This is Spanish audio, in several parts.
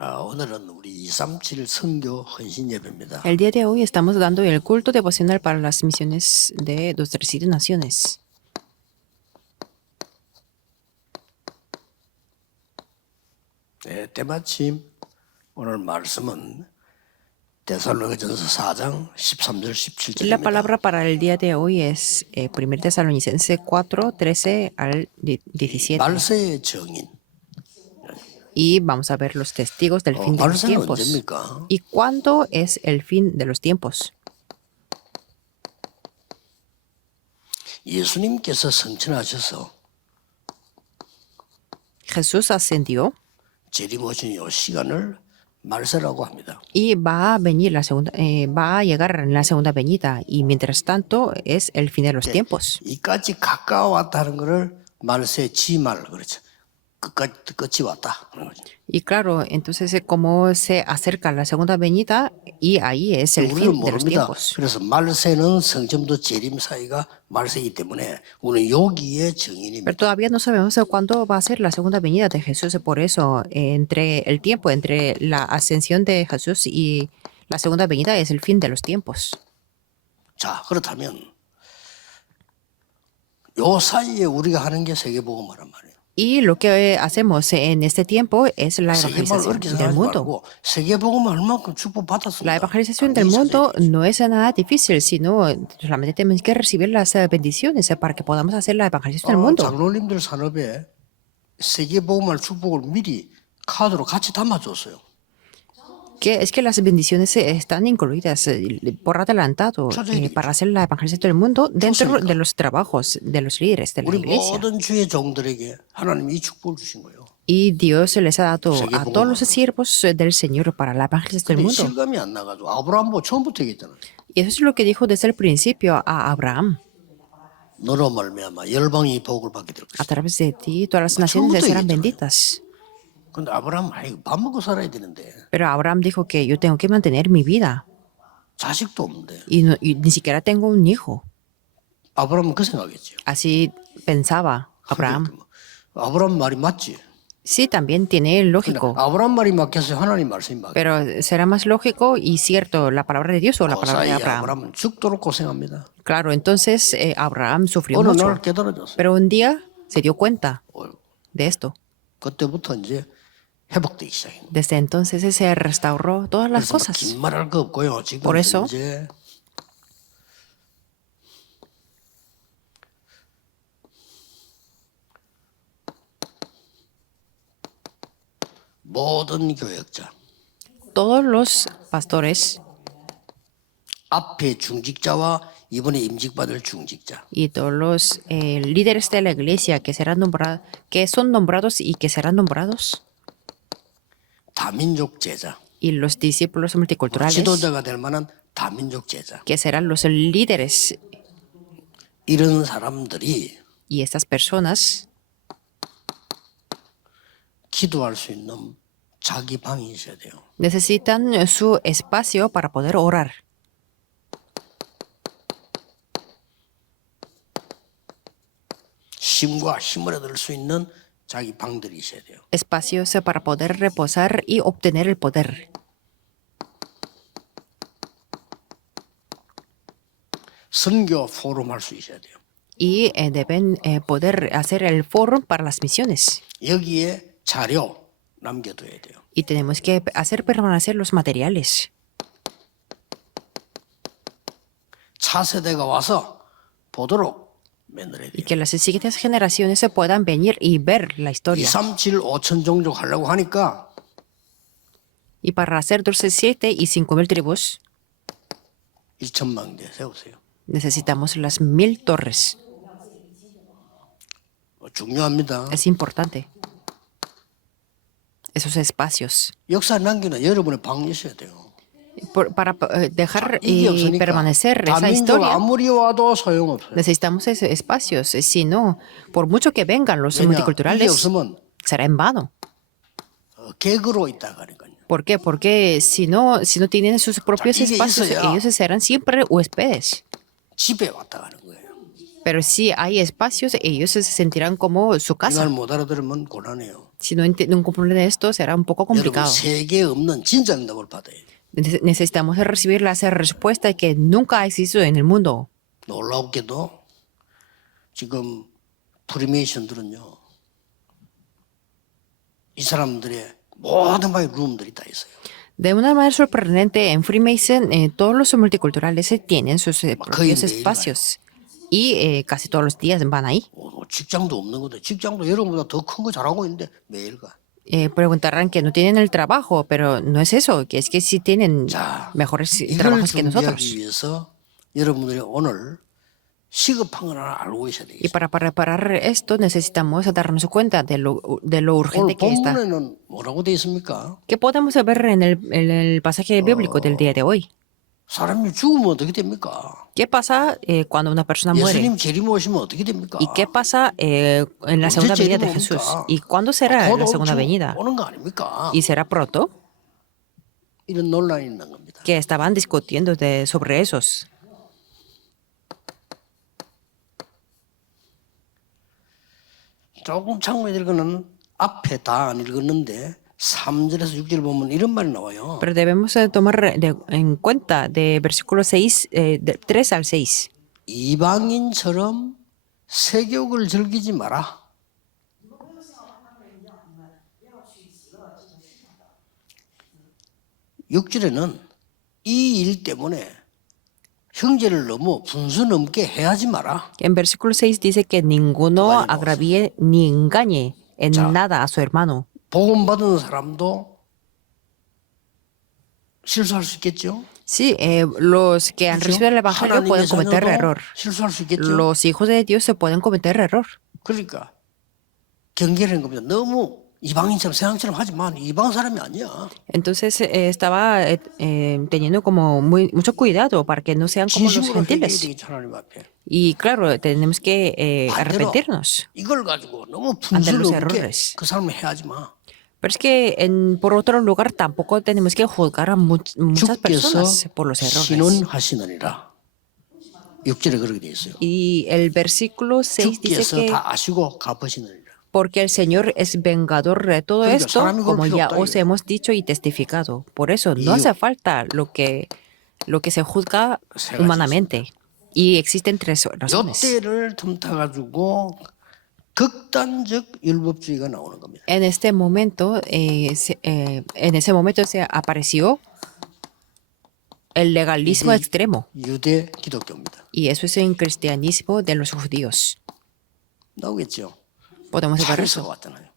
오늘은 우리 237 선교 헌신 예배입니다. El día de hoy estamos dando el culto devocional para las misiones de nuestras 7 naciones. 네, 때마침 오늘 말씀은 데살로니가전서 4장 13절 Y la 17절입니다. palabra para el día de hoy es 1 Tesalonicenses 4, 13 al 17. 말세의 정인. Y vamos a ver los testigos del fin de los 말세는 tiempos. 언제입니까? ¿Y cuándo es el fin de los tiempos? 예수님께서 성천하셔서 Jesús ascendió 재림 오신 이 시간을 말세라고 합니다. y va a venir va a llegar en la segunda venida. Y mientras tanto es el fin de los tiempos. 이까지 가까워왔다는 것을 말세 지말 그렇죠. 끝이 왔다 그런 거죠. Y claro, entonces como se acerca la segunda venida y ahí es el 우리는 fin de los 모릅니다. tiempos. 그래서 말세는 성첨도 재림 사이가 말세이기 때문에 우리는 여기에 정인입니다. Pero todavía no sabemos cuándo va a ser la segunda venida de Jesús. Por eso, entre el tiempo, entre la ascensión de Jesús y la segunda venida es el fin de los tiempos. 자, 그렇다면 요 사이에 우리가 하는 게 세계복음화란 말이에요. Y lo que hacemos en este tiempo es la 세계복음을 evangelización 그렇게 del 생각하지 mundo. 말고 세계복음을 얼만큼 축복받았습니다. La evangelización del mundo no es nada difícil, sino solamente tenemos que recibir las bendiciones para que podamos hacer la evangelización del mundo. 장로님들 산업에 세계복음을 축복을 미리 카드로 같이 담아줬어요. Que es que las bendiciones están incluidas por adelantado para hacer la evangelización del mundo dentro de los trabajos de los líderes de la 우리 iglesia. 모든 주의 종들에게 하나님이 이 축복을 주신 거예요. Y Dios les ha dado a todos los siervos del Señor para la evangelización del 근데 mundo. 실감이 안 나가지고 아브라함 보고 처음부터 얘기했잖아요. Y eso es lo que dijo desde el principio a Abraham. 너로 말미암아 열방이 복을 받게 될 A 것이다. través de ti todas las naciones serán benditas. 근데 아브라함 밥 먹고 살아야 되는데 Pero Abraham dijo que yo tengo que mantener mi vida 자식도 없는데 y ni siquiera tengo un hijo. 아브라함은 그 생각했죠. Así pensaba Abraham. 아브라함 말이 맞지. Sí, también tiene 근데 lógico. 아브라함 말이 맞겠어요? 하나님 말씀이 맞겠어요? Pero será más lógico y cierto la palabra de Dios o la 그 palabra de 사이에 Abraham. 아브라함은 죽도록 고생합니다. Claro, entonces Abraham sufrió 어느 mucho. 날 깨달아졌어요. Pero un día se dio cuenta 어휴, de esto. 그때부터 이제 회복되기 시작해요. Desde entonces se restauró todas las 그래서 뭐 cosas. 긴 말할 거 없고요. 지금 Por eso, 이제 모든 교역자 todos los pastores 앞에 중직자와 이번에 임직받을 중직자 y todos los líderes de la iglesia que son nombrados y que serán nombrados, 다민족 제자 y los discípulos multiculturales 지도자가 될 만한 다민족 제자 que serán los líderes, 이런 사람들이 y estas personas 기도할 수 있는 자기 방이 있어야 돼요. necesitan su espacio para poder orar. 힘과 힘을 얻을 수 있는 자기 방들이 있어야 돼요. Espacios para poder reposar y obtener el poder. 선교 포럼 할 수 있어야 돼요. Y deben poder hacer el foro para las misiones. 여기에 자료 남겨둬야 돼요. Y tenemos que hacer permanecer los materiales. 차세대가 와서 보도록 만들어야 Y 돼요. que las siguientes generaciones se puedan venir y ver la historia. 237, 5천 종족 하려고 하니까 Y para hacer 12,7 y 5,000 tribus, 1천만 대 세우세요. necesitamos las 1,000 torres. 중요합니다. Es importante. Esos espacios. 역사 남기는 여러분의 방이 있어야 돼요. Para dejar 이게 y 없으니까 permanecer esa 다민족 historia, 아무리 와도 소용없어요. necesitamos esos espacios. Si no, por mucho que vengan los 왜냐? 이게 multiculturales, 없으면 será en vano. 객으로 있다가 하니까요. ¿Por qué? Porque si no tienen sus propios 이게 espacios, 있어야 ellos serán siempre huéspedes. 집에 왔다 가는 거예요. Pero si hay espacios, ellos se sentirán como su 이 말 casa. 못 알아들으면 곤란해요. Si no comprenden esto, será un poco 여러분 complicado. 세계에 없는 진짜 응답을 받아야 돼요. Necesitamos recibir la respuesta que nunca ha existido en el mundo. 놀랍게도 지금 프리메이션들은요. 이 사람들의 모든 바에 룸들이 다 있어요. De una manera sorprendente, en Freemason, todos los multiculturales tienen sus propios 매일 espacios. Y casi todos los días van ahí. 직장도 없는 건데 직장도 여러분보다 더 큰 거 잘하고 있는데 매일 가. Preguntarán que no tienen el trabajo, pero no es eso, que es que sí tienen 자, mejores 이걸 trabajos que 준비하기 nosotros. 위해서 여러분들이 오늘 시급한 걸 하나 알고 있어야 Y 되겠어요. para preparar esto necesitamos darnos cuenta de lo 오늘 urgente que está. 본문에는 뭐라고 돼 있습니까? ¿Qué podemos ver en el pasaje bíblico del día de hoy? 사람이 죽으면 어떻게 됩니까? ¿Qué pasa cuando una persona muere? 예수님 재림 오시면 어떻게 됩니까? ¿Y qué pasa en la segunda venida de Jesús? ¿Y cuándo será 곧 la segunda venida? 오는 거 아닙니까? ¿Y será pronto? 이런 논란이 있는 겁니다. Que estaban discutiendo sobre esos. 조금 참고해 드릴 거는 앞에 다 안 읽었는데 3절에서 6절 보면 이런 말이 나와요. Pero debemos tomar en cuenta de versículo 6, de 3 al 6. 이방인처럼 세욕을 즐기지 마라. 육절에는 이 일 때문에 형제를 너무 분수 넘게 해하지 마라. En versículo 6 dice que ninguno agravie ni engañe en nada a su hermano. 복음 받은 사람도 실수할 수 있겠죠. Sí, los que han recibido el Evangelio pueden cometer error. 실수할 수 있겠죠. Los hijos de Dios se pueden cometer error. 그러니까 경계라는 겁니다. 너무 이방인처럼 세상처럼 하지 마. 이방 사람이 아니야. Entonces estaba teniendo como mucho cuidado para que no sean como los 진심으로 회개해야 gentiles. 되겠죠, 하나님 앞에. Y claro, tenemos que 반대로 arrepentirnos. 이걸 가지고 너무 ante los 분수를 넘게 errores. 그 사람을 해하지 마. Pero es que por otro lugar tampoco tenemos que juzgar a muchas 주께서 personas por los errores. 신원하시느니라. 6절에 그렇게 돼 있어요. Y el versículo 6 dice 주께서 que 다 아시고 갚으시느니라. porque el Señor es vengador de todo 그러니까 esto, 사람이 그럴 como 필요 ya 없다, os 이거예요. hemos dicho y testificado. Por eso no hace falta lo que se juzga 세 가지 humanamente. Y existen tres razones. 이때를 틈타가지고 극단적 율법주의가 나오는 겁니다. En este momento, en ese momento se apareció el legalismo extremo. 유대 기독교입니다. Y eso es en cristianismo de los judíos. 나오겠죠. Podemos ver 잘해서 eso. 왔잖아요.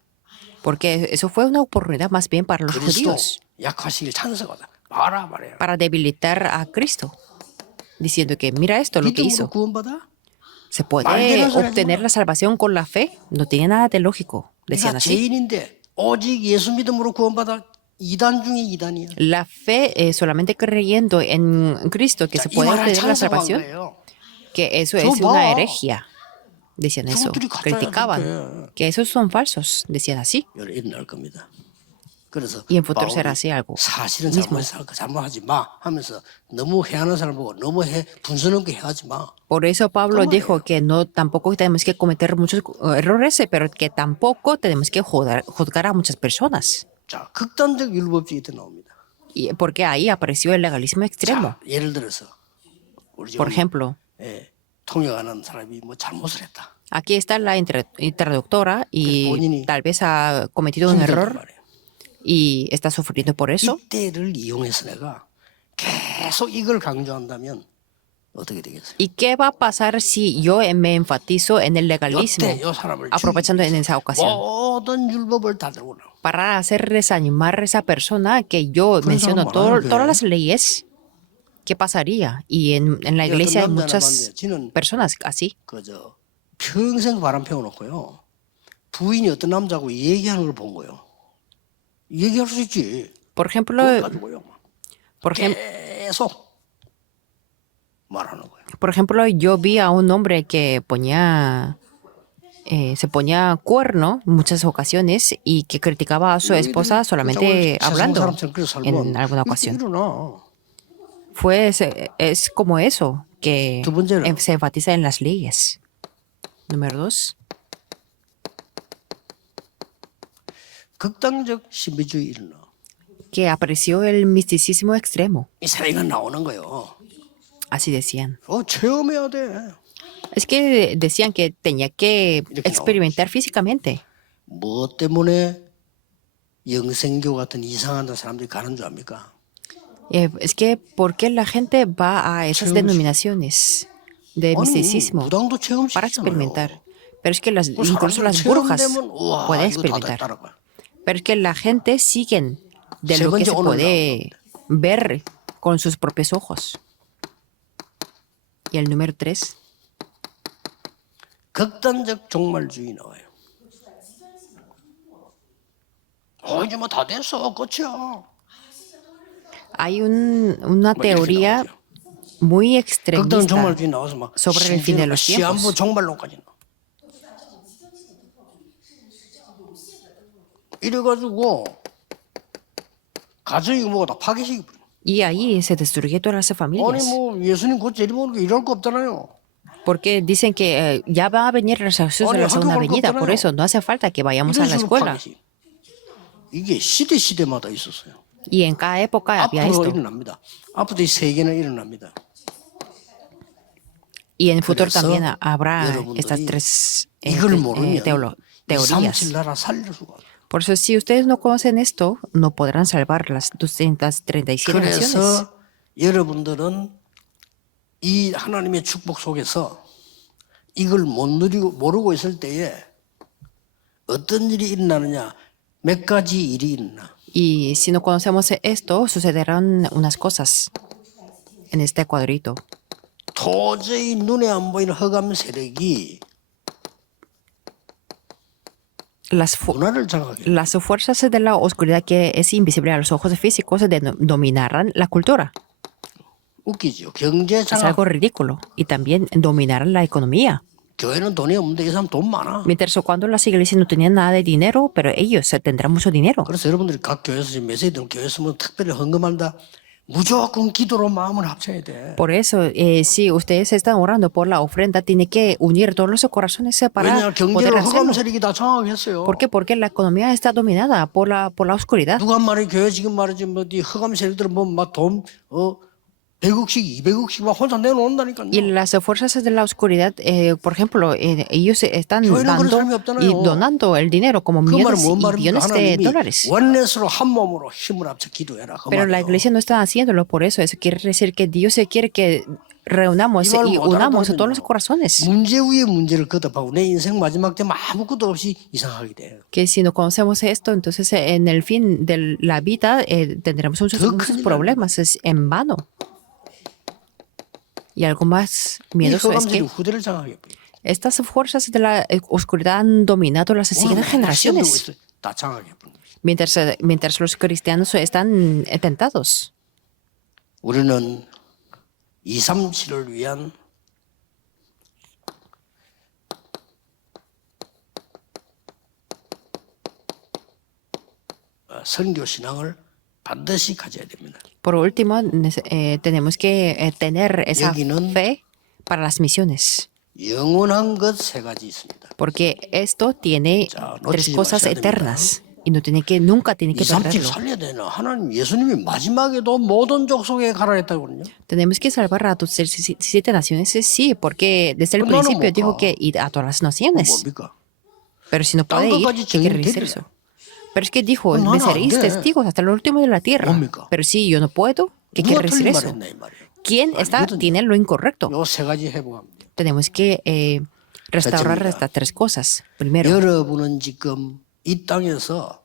Porque eso fue una oportunidad más bien para los 그리스도 judíos. 약하시길 찬성하다. 봐라 말이야. Para debilitar a Cristo. Diciendo que mira esto, lo que 믿음으로 hizo. 구원받아? ¿Se puede 말대로 하지 obtener la salvación con la fe? No tiene nada de lógico. Decían 내가 así. 죄인인데 오직 예수 믿음으로 구원받아. 2단 중에 2단이야. La fe solamente creyendo en Cristo que se 이 puede 말을 obtener la 찬성한 salvación, 거예요. que eso 저 es 봐. una herejía. Decían eso. 저것들이 가짜야, Criticaban 그게. que esos son falsos. Decían así. 일어날 겁니다. 그래서 Y en futuro 바울이 será así algo. 사실은 mismo. 잘못하지 마 하면서 너무 해하는 사람 보고 너무 분수 넘게 해하지 마. Por eso Pablo dijo que no tampoco tenemos que cometer muchos errores, pero que tampoco tenemos que juzgar a muchas personas. 자, 극단적 율법주의도 나옵니다. Y porque ahí apareció el legalismo extremo. 자, 예를 들어서 우리 Por 지금 ejemplo, 통역하는 사람이 뭐 잘못을 했다. aquí está la traductora y 본인이 tal vez ha cometido un 힘들단 error 말이에요. y está sufriendo por eso. 이때를 이용해서 내가 계속 이걸 강조한다면 어떻게 되겠어요? ¿Y qué va a pasar si yo me enfatizo en el legalismo, 요때 요 사람을 aprovechando en esa ocasión, 모든 율법을 다 들고 나와. para hacer desanimar a esa persona que yo menciono todas las leyes? ¿Qué pasaría? Y en la iglesia hay muchas personas así. 그저 평생 바람 피워놓고요. 부인이 어떤 남자하고 얘기하는 걸 본 거예요. 얘기할 수 있지. Por ejemplo, 그걸 가지고요. 계속 말하는 거예요. yo vi a un hombre que se ponía cuerno en muchas ocasiones y que criticaba a su esposa solamente hablando en alguna ocasión. Es como eso, que 두 번째로. se enfatiza en las leyes. Número 2. 극단적 신비주의 일어나. Que apareció el misticismo extremo. 이 사례가 나오는 거예요. Así decían. 체험해야 돼. Es que decían que tenía que 이렇게 experimentar físicamente. 뭐 때문에 영생교 같은 이상한 데 사람들이 가는 줄 압니까? Es que, ¿por qué la gente va a esas 체험시- denominaciones de 아니, misticismo 무당도 para 체험시키잖아요. experimentar? Pero es que 그 incluso 사람들 las brujas 체험되면 우와 pueden 이거 다 experimentar. 따라가. Pero es que la gente siguen de 세 lo que 번째 se 오늘 puede ver con sus propios ojos. Y el número 3. 극단적 종말주의 나와요. 이제 뭐 다 됐어. 끝이야. Hay una 뭐 이렇게 teoría 나오죠. muy 극단 extremista 종말주의 나와서 막 sobre el fin de los 시한부 tiempos. 종말론까지 나와. 이래가지고 가정이 뭐가 다 파괴시키 버려. Y ahí se destruye todas las 아니 familias. 뭐 예수님 곧 재림오는 게 이럴 거 없잖아요. Porque dicen que ya va a venir Jesús en la segunda venida. Por eso no hace falta que vayamos a 이런 la 식으로 escuela. 파괴시. 이게 시대마다 있었어요. Y en cada época había 앞으로 esto. 일어납니다. 앞으로 이 세계는 일어납니다. Y en el futuro 그래서 también habrá 여러분들이 estas tres 이걸 모르면 teorías. 237 나라 살릴 수가 없어요. Por eso, si ustedes no conocen esto, no podrán salvar las 237 naciones. 그래서 여러분들은 이 하나님의 축복 속에서 이걸 못 누리고 모르고 있을 때에 어떤 일이 일어나느냐 몇 가지 일이 일어나. Y si no conocemos esto, sucederán unas cosas en este cuadrito. 도저히 눈에 안 보이는 흑암 세력이 문화를 장악해. Las fuerzas de la oscuridad que es invisible a los ojos físicos dominarán la cultura. 웃기죠. 경제 Es 장악. algo ridículo. Y también dominarán la economía. 교회는 돈이 없는데 이 사람 돈 많아. Mientras cuando las iglesias no tenían nada de dinero, pero ellos tendrán mucho dinero. 그래서 여러분들이 각 교회에서 지금 메시지들 교회 쓰면 특별히 헌금한다. 무조건 기도로 마음을 합쳐야 돼. Por eso, si ustedes están orando por la ofrenda, tiene que unir todos los corazones para 왜냐 poder 경제를 hacerlo. 흑암 세력이 다 장악했어요. ¿Por qué? Porque la economía está dominada por la oscuridad. 누가 말해 교회 지금 말이지 뭐이 흑암 세력들은 뭐막돈 100억씩 200억씩 막 혼자 내놓는다니까요. Y las fuerzas de la oscuridad, por ejemplo, ellos están 교회는 그런 dando 사람이 없잖아요. y donando el dinero como 그 말은 millones 뭔 y 말입니까? billones de 하나님이 dólares. 원넷으로 한 몸으로 힘을 합쳐 기도해라. 그 Pero la 말이에요. iglesia no está haciéndolo por eso. Eso quiere decir que Dios quiere que reunamos 이 말을 y 못 unamos 알아들으면요. todos los corazones. 문제 위에 문제를 거듭하고 내 인생 마지막 때면 아무것도 없이 이상하게 돼요. Que si no conocemos esto, entonces en el fin de la vida tendremos muchos 큰일 problemas. Es en vano. Y algo más 이 miedoso es 흑암 que 세력 후대를 장악해 버려요. estas fuerzas de la oscuridad han dominado las siguientes generaciones. 다 장악해 버려요. Mientras los cristianos están tentados. 우리는 237을 위한 선교 신앙을 반드시 가져야 됩니다. Por último, tenemos que tener esa 여기는 fe para las misiones. 영원한 것 세 가지 있습니다. Porque esto tiene 자, tres 놓치지 cosas 마셔야 됩니다. eternas. Y no nunca tiene que 237 perderlo. 살려야 되나? 하나님 예수님이 마지막에도 모든 족속에 가라 했다거든요. Tenemos que salvar a tus 7 naciones, sí, porque desde el Pero no, no, principio no, dijo no. que ir a todas las 그건 naciones. 뭡니까? Pero si no puede ir, 땅끝까지 ¿qué quiere decir 정리되리라. eso? Pero es que dijo, Pues no, me no, seréis 안 돼. testigos hasta lo último de la tierra. 뭡니까? Pero si yo no puedo, ¿qué 누가 quiere decir 틀린 말 eso? 했나 이 말이에요. ¿Quién tiene lo incorrecto? 요 세 가지 회복합니다. Tenemos que restaurar 그렇습니다. estas tres cosas. Primero, 여러분은 지금 이 땅에서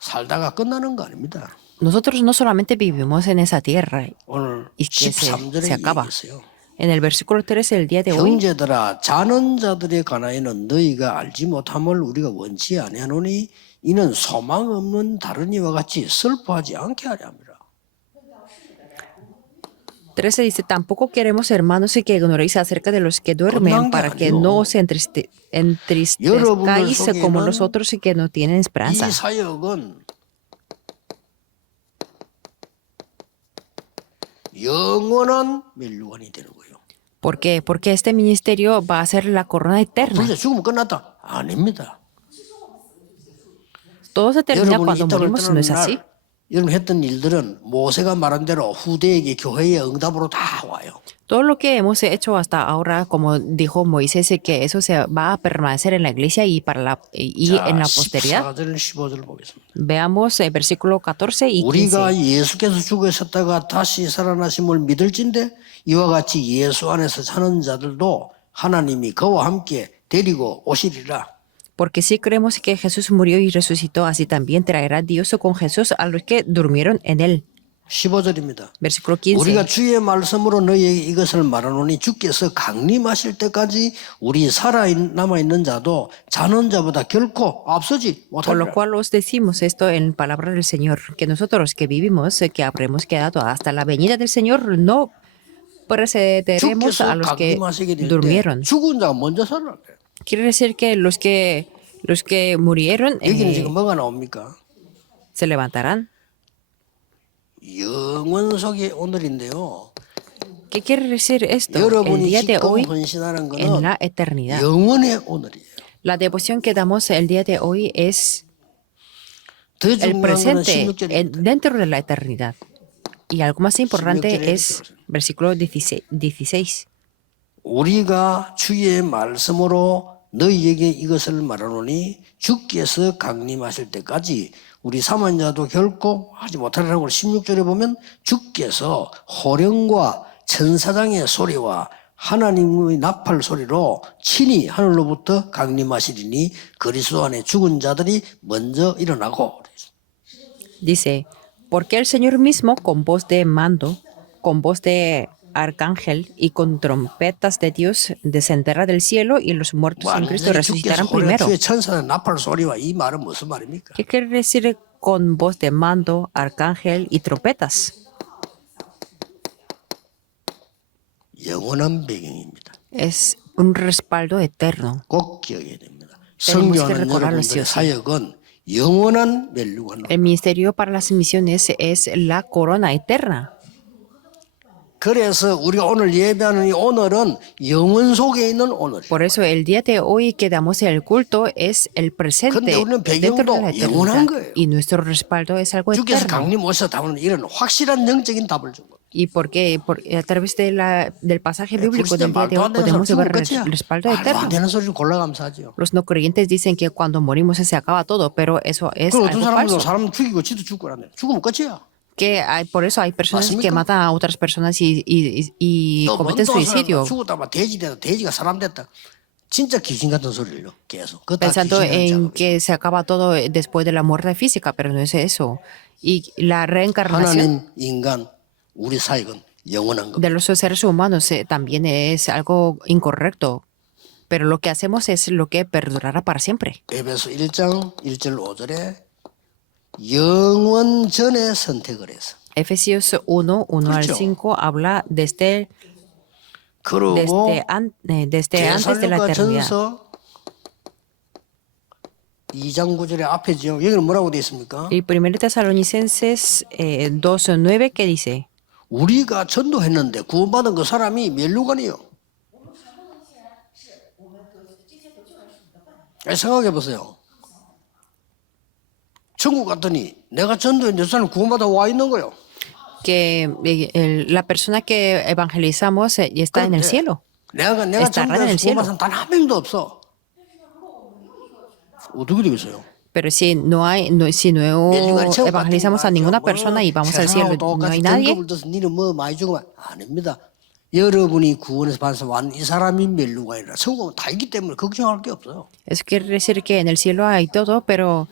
살다가 끝나는 거 아닙니다. nosotros no solamente vivimos en esa tierra 오늘 y que se 13절에 acaba. 얘기했어요. En el versículo 13 del día de hoy, 형제들아 자는 자들에 관하여는 너희가 알지 못함을 우리가 원치 아니하노니 이는 소망 없는 다른 이와 같이 슬퍼하지 않게 하려 함이라. 13 dice, tampoco queremos, hermanos, y que ignoréis acerca de los que duermen, para que no os entristezcáis como los otros y que no tienen esperanza. 이 사역은 영원한 멸류관이 되는 거예요. ¿Por qué? Porque este ministerio va a ser la corona eterna. 불자 죽으면 끝났다. 아닙니다. Todo se termina 여러분이 cuando 이 땅을 morimos, ¿no es 떠나는 así? 날 여러분 했던 일들은 모세가 말한 대로 후대에게 교회의 응답으로 다 와요. Todo lo que hemos hecho hasta ahora, como dijo Moisés, que eso se va a permanecer en la iglesia y en la posteridad. 14절 15절 보겠습니다. Veamos el versículo 14 y 15. 우리가 예수께서 죽으셨다가 다시 살아나심을 믿을진데 이와 같이 예수 안에서 사는 자들도 하나님이 그와 함께 데리고 오시리라. Porque si creemos que Jesús murió y resucitó, así también traerá Dios con Jesús a los que durmieron en él. 15절입니다. Versículo 15. 우리가 주의 말씀으로 너희에게 이것을 말하노니 주께서 강림하실 때까지 우리 남아있는 자도 자는 자보다 결코 앞서지 Por lo 못하리라. cual os decimos esto en palabra del Señor, que nosotros que vivimos, que habremos quedado hasta la venida del Señor, no precederemos a 주께서 los que 강림하시게 될 때 durmieron. 죽은 자가 먼저 살아라. Quiere decir que los que murieron 여기는 지금 뭐가 나옵니까? se levantarán. 영원 속의 오늘인데요. ¿Qué quiere decir esto? El 여러분이 día de 지금 hoy 헌신하는 en 거는 la eternidad. 영원의 오늘이에요. La devoción que damos el día de hoy es 더 el 중요한 거는 presente 16절입니다. dentro de la eternidad. Y algo más 16 importante es versículo 16. 우리가 주의 말씀으로 너희에게 이것을 말하노니 주께서 강림하실 때까지 우리 사만자도 결코 하지 못하리라고 16절에 보면 주께서 호령과 천사장의 소리와 하나님의 나팔 소리로 친히 하늘로부터 강림하시리니 그리스도 안에 죽은 자들이 먼저 일어나고. Dice, porque el Señor mismo con voz de mando, con voz de arcángel y con trompetas de Dios descenderá del cielo y los muertos en Cristo 완전히 주께서 resucitarán 호령 primero. 주의 천사의 나팔 소리와 이 말은 무슨 말입니까? ¿Qué quiere decir con voz de mando, arcángel y trompetas? 영원한 배경입니다. Es un respaldo eterno. 꼭 기억해야 됩니다. Tenemos que 성교하는 recordarlo sí 여러분들의 o sí. 사역은 영원한 멸류관. El ministerio para las misiones es la corona eterna. 그래서 우리가 오늘 예배하는 이 오늘은 영원 속에 있는 오늘이에요. Por eso el día de hoy que damos el culto es el presente 근데 우리는 dentro de la 배경도 영원한 eternidad. 거예요. Y nuestro respaldo es algo 주께서 eterno. 강림 오셨다면 이런 확실한 영적인 답을 준 거예요. ¿Y por qué? A través del pasaje bíblico 그리스도 del día de 말도 hoy 안 되는 podemos 소리 ver 죽으면 끝이야. el respaldo 말도 안 eterno. 되는 소리를 골라감사하죠. Los no creyentes dicen que cuando morimos se acaba todo, pero eso es 그리고 어떤 algo 사람도 falso. 사람 죽이고 지도 죽고 그러네. 죽으면 끝이야. Por eso hay personas que ¿맞습니까? matan a otras personas y 또 cometen suicidio. 죽었다 막 돼지 됐다. 돼지가 사람 됐다. 진짜 귀신 같은 소리를요. 계속. 그거 다 Pensando 귀신이 하는 en 작업이에요. que se acaba todo después de la muerte física, pero no es eso. Y la reencarnación 하나님, 인간, 우리 사역은 영원한 겁니다. de los seres humanos también es algo incorrecto, pero lo que hacemos es lo que perdurará para siempre. 에베소 1장 1절 5절에 영원 전에 선택을 해서 Efesios 1, 1 al 그렇죠. 5 habla 그리고 desde antes de la 데살로가 eternidad. 전서 2장 9절에 앞에죠. 여기는 뭐라고 되어 있습니까? Y 1 Tesalonicenses 2, 9, ¿qué dice? 우리가 전도했는데 구원받은 그 사람이 멸류관이요. 생각해 보세요. 천국 갔더니 내가 전도했는데 저 사람 구원받아 와 있는 거요. Que la persona que evangelizamos está en el 그런데 cielo. 내가 estará en el 전도해서 cielo. 구원받은 단 한 명도 없어. 어떻게 되겠어요? Pero si no evangelizamos a ninguna persona y vamos al cielo, no hay nadie. 니는 뭐 많이 죽으면 아닙니다. 여러분이 구원에서 받아서 왔는 이 사람이 멸류관이라 천국은 다 있기 때문에 걱정할 게 없어요. Eso quiere decir que en el cielo hay todo, pero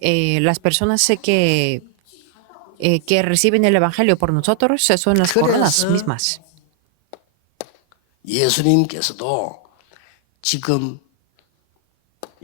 las personas que reciben el evangelio por nosotros son las coronas 그래서 mismas. 예수님께서도 지금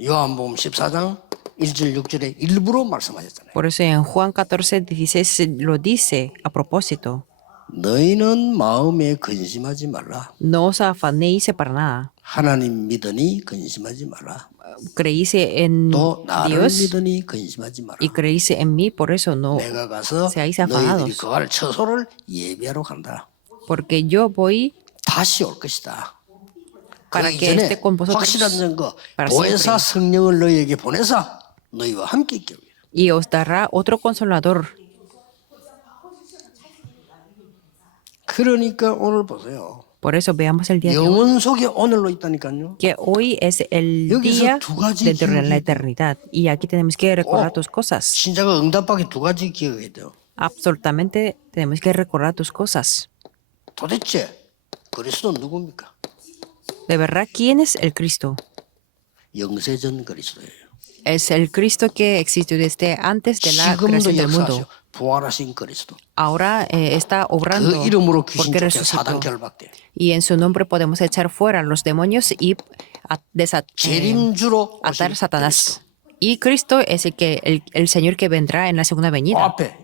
요한복음 14장 1절 6절에 일부러 말씀하셨잖아요. Por eso en Juan 14, 16 lo dice a propósito. 너희는 마음에 근심하지 말라. No os afanéis para nada. 하나님 믿으니 근심하지 마라. Creéis en 또 나를 Dios 믿으니 근심하지 마라. y creéis en mí, por eso no, 내가 가서 seáis 너희들이 afanados. 그갈 처소를 예비하러 간다. porque yo voy 다시 올 것이다. para 그 que 이전에 esté con vosotros 확실한 증거 para 보혜사 siempre. 성령을 너희에게 보내사 너희와 함께 있게 하리라. Y os dará otro consolador. 그러니까 오늘 보세요. Por eso veamos el día de hoy, 영원 속에 오늘로 있다니까요. que hoy es el 여기서 día 두 가지 dentro de 기억이 la 돼요. eternidad. Y aquí tenemos que recordar dos cosas. 신자가 응답하기 두 가지 기억해야 돼요. Absolutamente tenemos que recordar dos cosas. 도대체 그리스도 누굽니까? De verdad, ¿quién es el Cristo? 영세전 그리스도예요. Es el Cristo que existió desde antes de la creación 지금도 del mundo. 역사하셔. 부활하신 그리스도. Ahora está obrando 그 이름으로 귀신 porque 쫓겨 resucitó. 사단 결박돼. Y en su nombre podemos echar fuera a los demonios y 재림주로 atar a 오실 Satanás. Y Cristo es el Señor que vendrá en la segunda 그 venida. 앞에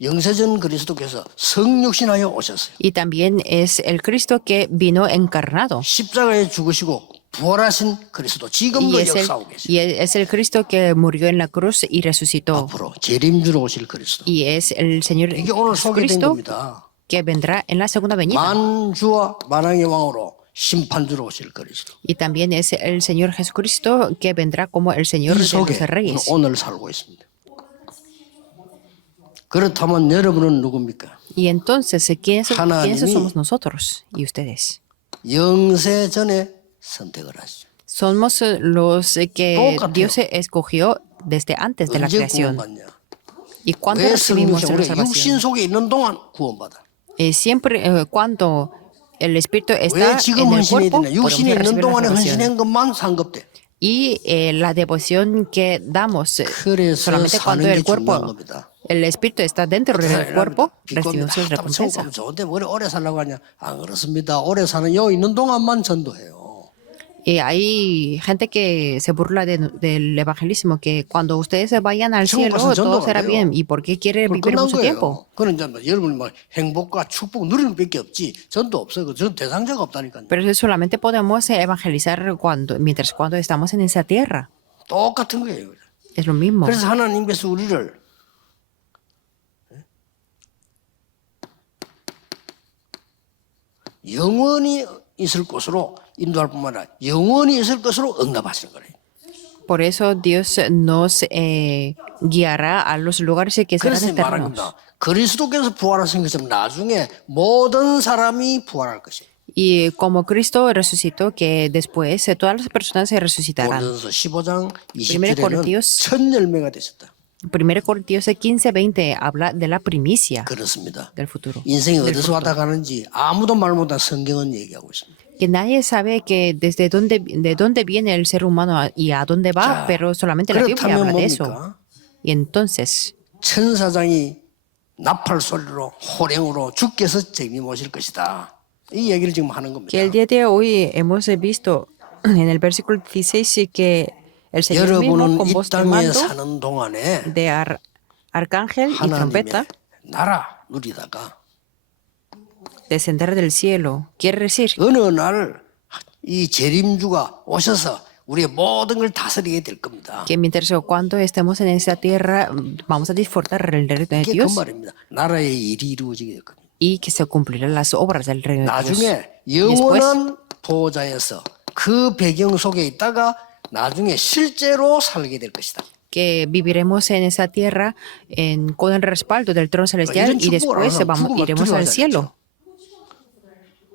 영세전 그리스도께서 성육신하여 오셨어요. Y también es el Cristo que vino encarnado. 십자가에 죽으시고 부활하신 그리스도 지금도 Y es 역사하고 계세요. es el Cristo que murió en la cruz y resucitó. 앞으로 재림주로 오실 그리스도. Y es el Señor 이게 오늘 소개된 Jesucristo 겁니다. que vendrá en la segunda venida. 만주와 만왕의 왕으로 심판주로 오실 그리스도. Y también es el Señor Jesucristo que vendrá como el Señor 이 de los 속에 reyes. 오늘 살고 있습니다. 그렇다면 여러분은 누굽니까? Y entonces, ¿quiénes 하나님이 somos nosotros y ustedes? 영세전에 선택을 하시죠. Somos los que 똑같아요. Dios escogió desde antes de la 언제 creación. 구원받냐? ¿Y cuándo 왜 recibimos 성령 la 우리 salvación? 육신 속에 있는 동안 구원받아. Siempre cuando el Espíritu 왜 está 지금 en el 헌신해야 cuerpo, 되냐? podemos 육신에 있는 recibir la 동안에 salvación. 헌신한 것만 상급돼. Y la devoción que damos 그래서 solamente cuando 사는 게 el cuerpo, 중요한 겁니다. el Espíritu está dentro del cuerpo, recibimos su 비겁니다. recompensa. 좋은데 왜 오래 살라고 하냐? 안 그렇습니다. 오래 사는 요 있는 동안만 전도해요. Y hay gente que se burla del evangelismo, que cuando ustedes se vayan al 천국 cielo 가서 todo 전도가 será 돼요. bien. ¿Y por qué quiere 그건 vivir 끝난 mucho tiempo? 거예요. 그런 이제 뭐 여러분이 뭐 행복과 축복 누리는 밖에 없지. 전도 없어요. 전 대상자가 없다니까요. Pero eso solamente podemos evangelizar mientras cuando estamos en esa tierra. 똑같은 거예요. Es lo mismo. 그래서 하나님께서 우리를 영원히 있을 곳으로 인도할 뿐만 아니라 영원히 있을 것으로 응답하시는 거예요. Por eso Dios nos guiará a los lugares que serán 그래서 말한 eternos. 겁니다. 그리스도께서 부활하신 것처럼 나중에 모든 사람이 부활할 것이에요. Y como Cristo resucitó, que después todas las personas se resucitarán. 고린도서 15장 1 20절에는 Corintios 첫 열매가 되셨다. 1 Corintios 15:20 habla de la primicia 그렇습니다. del futuro. 인생이 어디서 왔다 가는지 아무도 말 못한 성경은 얘기하고 있습니다. Que nadie sabe que de dónde viene el ser humano y a dónde va, 자, pero solamente la Biblia 그렇다면 habla de eso. 뭡니까? Y entonces, 천사장이 나팔 소리로 호령으로 주께서 재미 모실 것이다. 이 얘기를 지금 하는 겁니다. que el día de hoy hemos visto en el versículo 16 que el Señor mismo 여러분은 con 이 voz de 땅에 mando, 사는 동안에 de arcángel y 하나님의 trompeta 나라 누리다가 descender del cielo. Quiere decir 어느 날 이 재림주가 오셔서 우리의 모든 걸 다스리게 될 겁니다. que mientras o cuando estemos en esta tierra vamos a disfrutar el reino de 이게 그 Dios 말입니다. 나라의 일이 이루어지게 될 겁니다. y que se cumplirán las obras del reino de Dios. 나중에 Y después, 영원한 보호자에서 그 배경 속에 있다가 나중에 실제로 살게 될 것이다. que viviremos en esa tierra con el respaldo del trono celestial 이런 y 축복을 después 알아서 죽음을 iremos al 두려워하지 cielo. 않죠.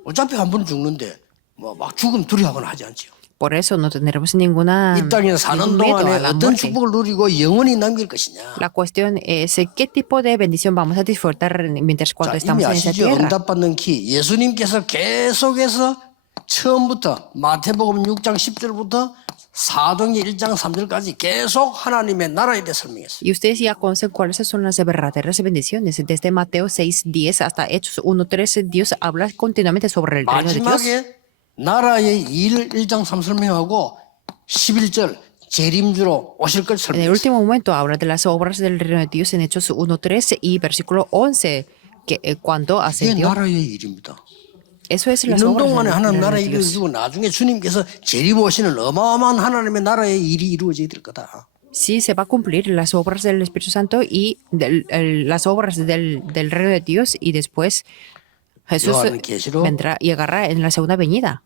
어차피 한 번 죽는데 뭐 막 죽음 두려워하거나 하지 않죠. Por eso no tendremos ninguna 이 땅에 사는 ningún miedo 동안에 a la 어떤 muerte. 축복을 누리고 영원히 남길 것이냐. La cuestión es qué tipo de bendición vamos a disfrutar mientras cuando 자, estamos 이미 en esa 아시죠? tierra. 응답받는 키. 예수님께서 계속해서 처음부터 마태복음 6장 10절부터 사도행전 1장 3절까지 계속 하나님의 나라에 대해 설명했어요. Y ustedes ya conocen cuáles son las verdaderas bendiciones. Desde Mateo 6:10 hasta Hechos 1:13, Dios habla continuamente sobre el reino de Dios. 마지막에 나라의 일 1장 3 설명하고 11절 재림주로 오실 걸 En el 설명했어요. último momento habla de las obras del reino de Dios en Hechos 1:13 y versículo 11, que cuando 이게 ascendió. 나라의 일입니다. Eso es las 있는 obras 동안에 del 하나님 reino 나라의 de 일을 Dios. 이루고 나중에 주님께서 재림 오시는 어마어마한 하나님의 나라의 일이 이루어지게 될 거다. sí se va a cumplir las obras del Espíritu Santo y las obras del reino de Dios y después Jesús 요한계시록 llegará en la segunda venida.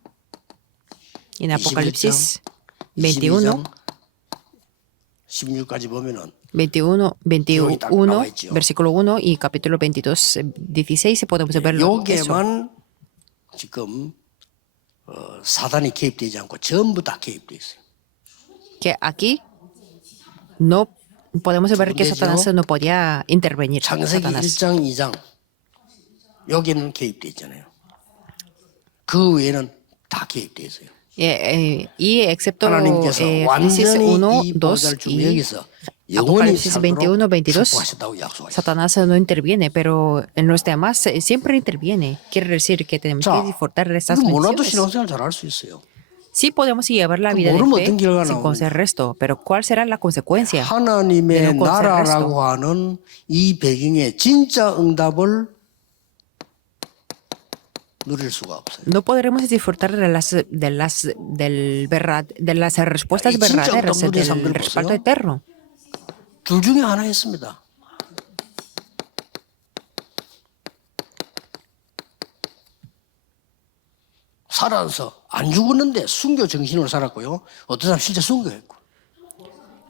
En 21장, Apocalipsis 22장, 21, 16까지 보면은 21, 기록이 딱 나와 있죠. versículo 1 y capítulo 22, 16 podemos verlo. Eso. 여기에만 지금 사단이 개입되지 않고 전부 다 개입돼 있어요. Que aquí no podemos ver que Segundo Satanás no podía intervenir. 창세기 Satanás. 1장, 2장 여기는 개입돼 있잖아요. 그 외에는 다 개입돼 있어요. Y excepto 하나님께서 Génesis 완전히 1, 이 2 보좌를 주고 y 여기서 영원히 Apocalipsis 살도록 21, 22, 축복하셨다고 약속하셨어요. Satanás no interviene, pero en los demás siempre interviene. Quiere decir que tenemos 자, que disfrutar de estas 이거 몰라도 bendiciones. 신앙생활 잘할 수 있어요. Sí podemos llevar la vida de 모르면 fe 어떤 결과가 sin 나오느냐. conocer el resto, pero ¿cuál será la consecuencia? 하나님의 de no conocer 나라라고 하는 이 배경의 진짜 응답을 누릴 수가 없어요. No podremos disfrutar de las respuestas 이 진짜 verdaderas 응답 누린 del 사람들 respaldo 보세요. eterno. 둘 중에 하나였습니다. 살아서 안 죽었는데 순교 정신으로 살았고요. 어떤 사람 실제 순교했고.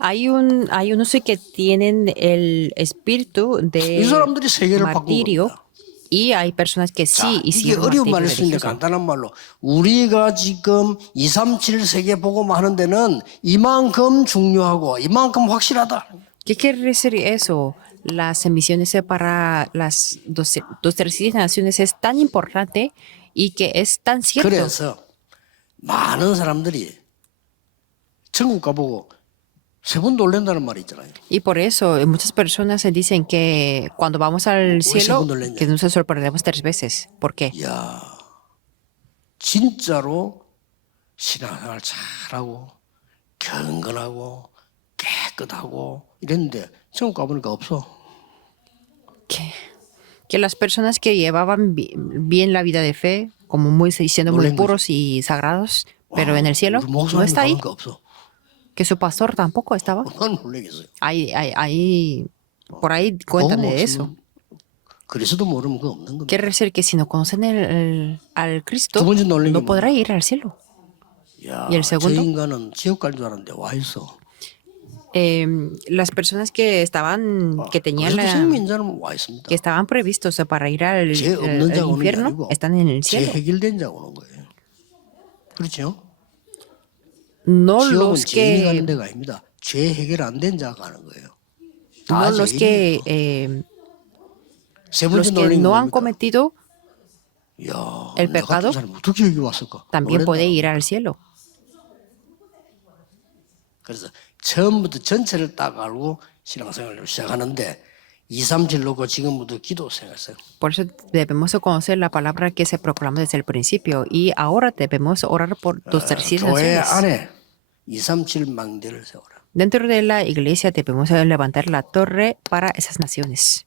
Hay unos que tienen el espíritu 이 de 사람들이 세계를 바꾼 martirio 겁니다. y hay personas que 자, sí 이게 hicieron 어려운 martirio 말씀인데 religioso. 간단한 말로 우리가 지금 237 세계 복음화 하는 데는 이만큼 중요하고 이만큼 확실하다. ¿Qué quiere decir eso? Las emisiones para las dos terceras naciones es tan importante y que es tan cierto. 그래서 많은 사람들이 천국 가보고 세 번 놀란다는 말이 있잖아요. Y por eso muchas personas dicen que cuando vamos al cielo, segundo leña. que nos sorprendemos 3 veces. ¿Por qué? 이야, 진짜로 신앙생활 잘하고 경건하고 깨끗하고 이랬는데 천국 가보니까 없어. Que las personas que llevaban bien la vida de fe, como siendo muy 놀란 거죠. puros y sagrados, pero en el cielo 우리 no 목사님 está ahí. 가보니까 없어. Que su pastor tampoco estaba. 얼마나 놀라겠어요. Por ahí cuentan 복음 de eso. 없으면 그래서도 모르면 그거 없는 겁니다. Quiere decir que si no conocen al Cristo, 두 번째 놀란 게 no podrá ir al cielo. 야, ¿Y el 저 segundo? 인간은 지옥 갈 줄 알았는데 와 있어. Las personas que tenían 그래도 생명자는 와 있습니다. que estaban previstos para ir 죄 없는 al 자가 오는 게 infierno 아니고 están en el 죄 cielo. 해결된 자가 오는 거예요. 그렇죠? No 지옥은 los 죄인이 가는 que 데가 아닙니다. 죄 해결 안 된 자가 가는 거예요. no 다 los 죄인이에요. que 세 los 번째 que 놀란 게 no han 뭡니까? cometido 야, el 내 같은 pecado 사람이 어떻게 여기 왔을까? también 놀랬나? puede ir al cielo. 그래서 처음부터 전체를 딱 알고 신앙생활을 시작하는데 237 놓고 지금부터 기도 생활했어요. Por eso debemos conocer la palabra que se proclama desde el principio y ahora debemos orar por dos terceras 교회 naciones. 안에 237 망대를 세워라. Dentro de la iglesia debemos levantar la torre para esas naciones.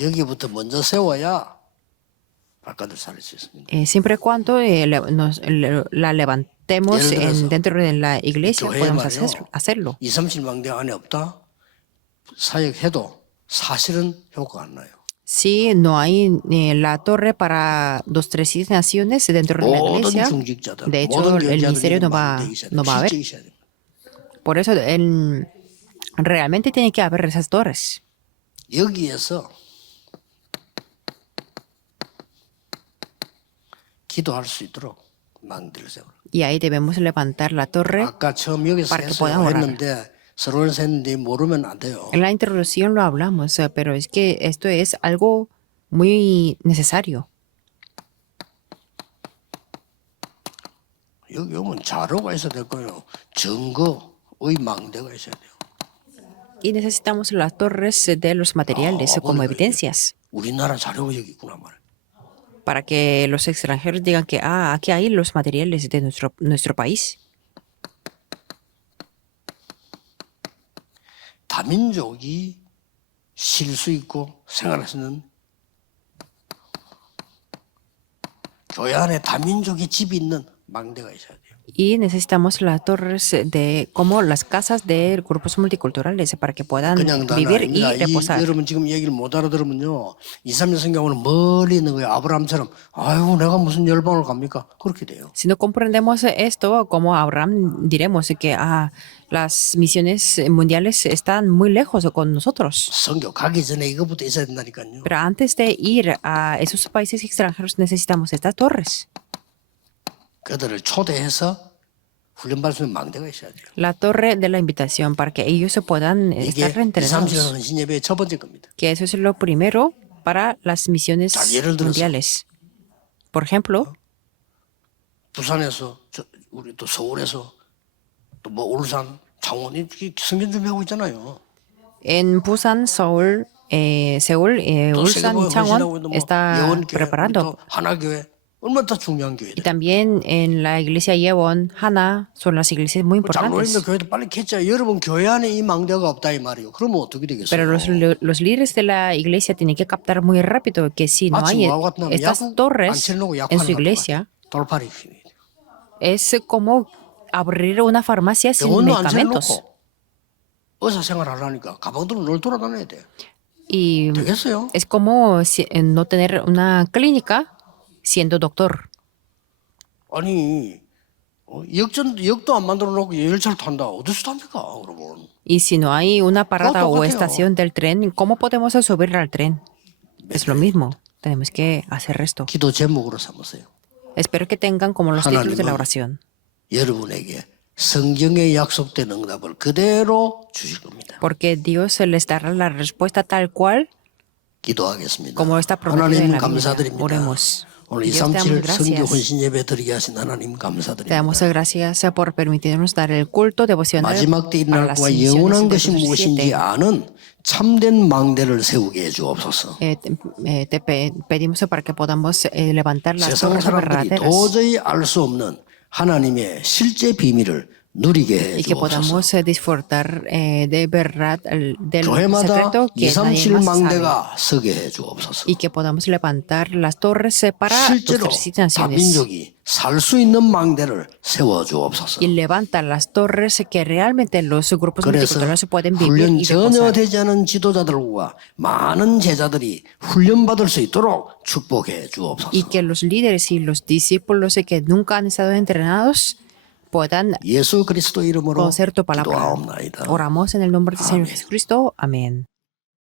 여기부터 먼저 세워야 바깥을 살릴 수 있습니다. Siempre y cuando la levantemos 예를 들어서 dentro de la iglesia, 교회 podemos 말이요. hacerlo. 237 망대 안에 없다? 사역해도 사실은 효과가 안 나요. Si no hay la torre para dos terceras naciones dentro de la 모든 iglesia, 중직자들, de hecho 모든 el ministerio 경제자들이 no va a haber. 실제 있어야 됩니다. Por eso realmente tiene que haber esas torres. 여기에서 기도할 수 있도록 망대를 세워라. Y ahí debemos levantar la torre. 아까 처음 여기서 para que 했어요. puedan orar. 했는데 서로를 했는데 모르면 안 돼요. En la introducción lo hablamos, pero es que esto es algo muy necesario. 여기 오면 자료가 있어야 될 거예요. 증거의 망대가 있어야 돼요. Y necesitamos las torres de los materiales como evidencias 우리나라 자료가 여기 있구나 말이에요. para que los extranjeros digan que aquí hay los materiales de nuestro país. 다민족이 쉴 수 있고 생활할 수 있는 교회 안에 다민족의 집이 있는 망대가 있어야 돼요. Y necesitamos las torres como las casas de grupos multiculturales para que puedan 그냥 다 vivir y 아닙니다. reposar. 여러분 지금 얘기를 못 알아들으면요. 2, 3년 성경은 멀리 있는 거예요. 아브라함처럼 아이고 내가 무슨 열방을 갑니까? 그렇게 돼요. Si no comprendemos esto, como Abraham, diremos que las misiones mundiales están muy lejos con nosotros. 성교 가기 전에 이거부터 있어야 된다니까요. Pero antes de ir a esos países extranjeros necesitamos estas torres. 그들을 초대해서 훈련받을 수 있는 망대가 있어야 돼요. La torre de la invitación para que ellos se puedan 이게 estar 2, reentrenados. 3시간 헌신 예배의 첫 번째 겁니다. Que eso es lo primero para las misiones 자, 예를 들어서. mundiales. Por ejemplo, 부산에서 우리 또 서울에서 또 뭐 울산, 창원 이렇게 성전 준비하고 있잖아요. en Busan, Seoul, 또 Ulsan 세계보고 y Changwon 헌신하고 있는 뭐 está 예원교회, preparando. 또 하나교회 얼마나 다 중요한 Y 교회들. también en la iglesia Yewon, Hana, son las iglesias muy importantes. 장로님들 교회도 빨리 겠죠. 여러분 교회 안에 이 망대가 없다 이 말이에요. 그러면 어떻게 되겠어요? Pero los líderes de la iglesia tienen que captar muy rápido que si no 마치 hay 뭐하고 같나 하면 estas 안 torres 치려고 en 약하는 su 것 iglesia, 같아요. 돌팔이 힘이 돼요. es como abrir una farmacia sin 병원도 안 medicamentos. 차려놓고 의사 생활하려니까 가방들은 늘 돌아다녀야 돼. Y 되겠어요? es como no tener una clínica siendo doctor. 아니 역도 안 만들어 놓고 열차를 탄다. 어디서 탑니까, 여러분? Y si no hay una parada o 똑같아요. estación del tren, ¿cómo podemos subir al tren? Es lo mismo. Tenemos que hacer esto. 기도 제목으로 삼으세요. Espero que tengan como los títulos de la 하나님은 oración. 여러분에게 성경에 약속된 응답을 그대로 주실 겁니다. Porque Dios les dará la respuesta tal cual 기도하겠습니다. como está prometido en 하나님 la Biblia. 감사드립니다. Oremos. 오늘 Dios, te damos 237 성교 gracias. 헌신 예배 드리게 하신 하나님 Te 감사드립니다. damos gracias por permitirnos dar el culto devocional 마지막 때 a las 일어날 misiones 영원한 de 것이 무엇인지 2017. 아는 참된 망대를 세우게 해 주옵소서. Pedimos para que podamos levantar las 세상 torres 사람들이 verdaderas 도저히 알 수 없는 하나님의 실제 비밀을 누리게 해 y que 주옵소서. podamos disfrutar de verdad del 교회마다 secreto que nadie 237 más sabe. 망대가 서게 해 주옵소서. Y que podamos levantar las torres para 실제로 nuestras situaciones 다민족이 살 수 있는 망대를 세워 주옵소서. y levanta las torres que realmente los grupos 그래서 multiculturales pueden vivir 훈련 y 전혀 reposar. 되지 않은 지도자들과 많은 제자들이 훈련받을 수 있도록 축복해 주옵소서. Y que los líderes y los discípulos que nunca han estado entrenados puedan 예수 그리스도 이름으로 conocer tu palabra. 기도하옵나이다. Oramos en el nombre del Señor Amén. Jesucristo. Amén.